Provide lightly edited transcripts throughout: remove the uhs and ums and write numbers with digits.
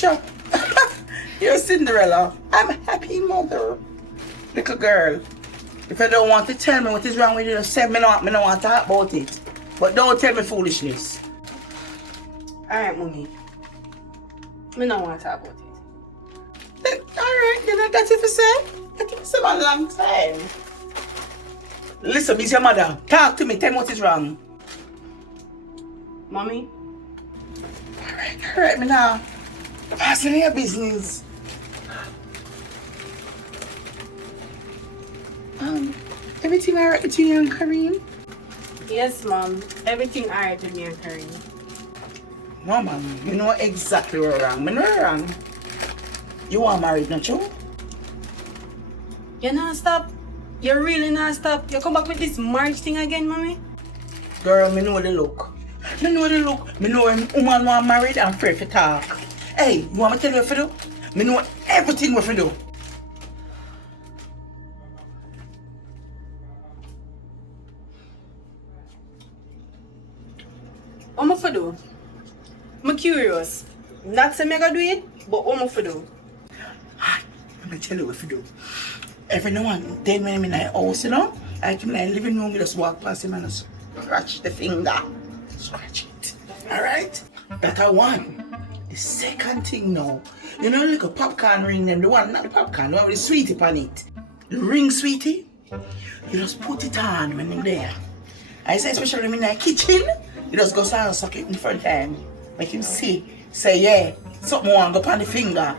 picture. You're Cinderella. I'm a happy mother. Little girl. If you don't want to tell me what is wrong with you, just say me not want to talk about it. But don't tell me foolishness. Alright, mommy. Me not want to talk about it. Alright, you know that's it for say. That's it for say a long time. Listen, me's your mother. Talk to me, tell me what is wrong. Mommy? Alright, me now. Passing your business. Everything alright with you and Kareem? Yes, Mom. Everything alright with me and Kareem. No, man. You know exactly where I'm wrong. Me know you're wrong. You are married, not you? You not stop? You really not stop? You come back with this marriage thing again, Mommy? Girl, me know the look. Me know the look. Me know when woman want married and afraid to talk. Hey, you want me to tell you what to do? Me know everything what to do. What am I for do? I'm curious. Not say me gonna do it, but what am I for do? Let me tell you what to do. Every now and then when I'm in the house, you know, I come in the living room, you just walk past him and just scratch the finger. Scratch it. Alright? That one. The second thing now, you know, like a popcorn ring, them, the one, not the popcorn, the one with the sweetie on it. The ring sweetie, you just put it on when you're there. I say, especially when I'm in the kitchen, you just go and suck it in front of him. Make him see, say, yeah, something want to go on the finger.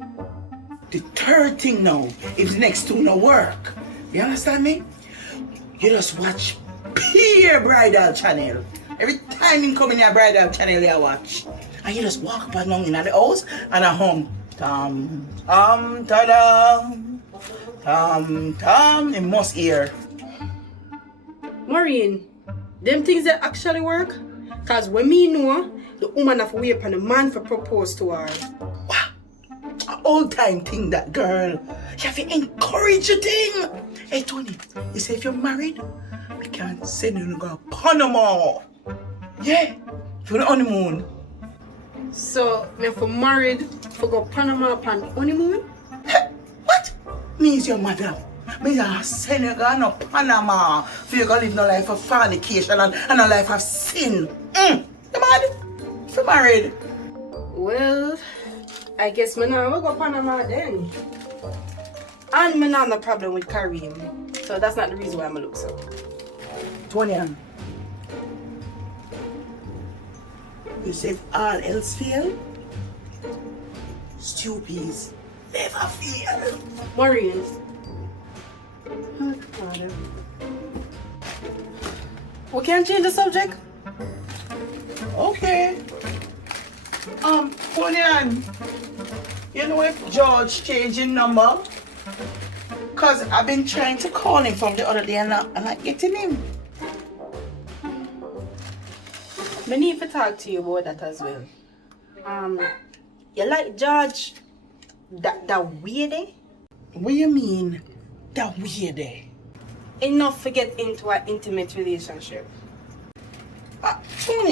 The third thing now, if the next two no work, you understand me? You just watch pure bridal channel. Every time you come in your bridal channel, you watch. And you just walk up along in the house and a hum. Tam, tam, ta-dam. Tam, tam. You must hear. Maureen, them things that actually work? Cause when me know, the woman have to wait upon the man for propose to her. Wow. An old time thing, that girl. You have to encourage your thing. Hey Tony, you say if you're married, we can send you to go to Panama. Yeah, for the honeymoon. So, me for married, for go Panama upon honeymoon? Hey, what? Means your mother. Me a send you go to Panama for you to live no life of fornication and a life of sin. You mad? If you're married. Well, I guess me now will go Panama then. And me not have no problem with Kareem. So that's not the reason why I look so. Tony, you say if all else fail, stupids never fail. Maureen. Oh, God. We can't change the subject? Okay. Tony, you know if George changing number? Cause I've been trying to call him from the other day and not getting him. I need to talk to you about that as well. You like George that weird eh? What do you mean? That weird eh? Enough to get into an intimate relationship. Tony,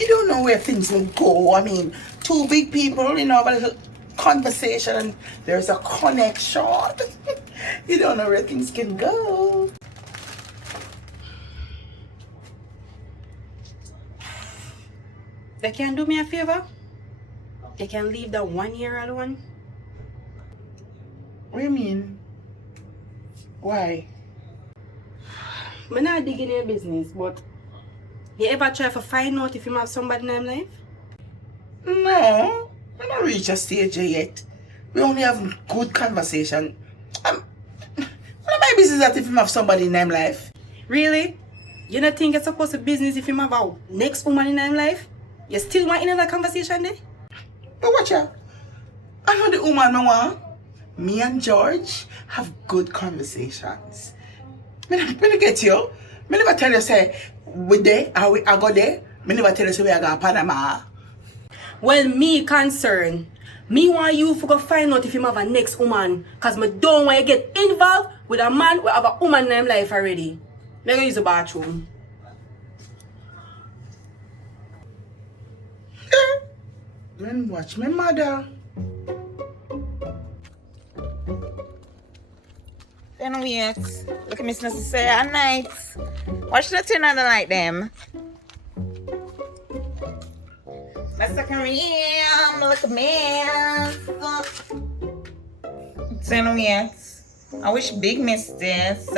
you don't know where things will go. I mean, two big people, you know, have a little conversation and there's a connection. You don't know where things can go. They can do me a favor? They can leave that 1 year alone? What do you mean? Why? I'm not digging your business, but you ever try to find out if you have somebody in your life? No, we don't reach a stage yet. We only have good conversation. What of my business that if you have somebody in your life? Really? You don't think it's supposed to business if you have a next woman in your life? You still want another conversation there? But watch out. I know the woman I want. Me and George have good conversations. When I get you, I never tell you say we there or I go there. I never tell you say we are going to Panama. Well, me concerned. Me want you to go find out if you have a next woman. Cause me don't want you get involved with a man who have a woman in his life already. Let me use the bathroom. Then watch my mother. Then wait. Look at Miss Nancy say at night. Watch the turn on the light them. Let's look at me. Look at me. Then wait. I wish big miss this.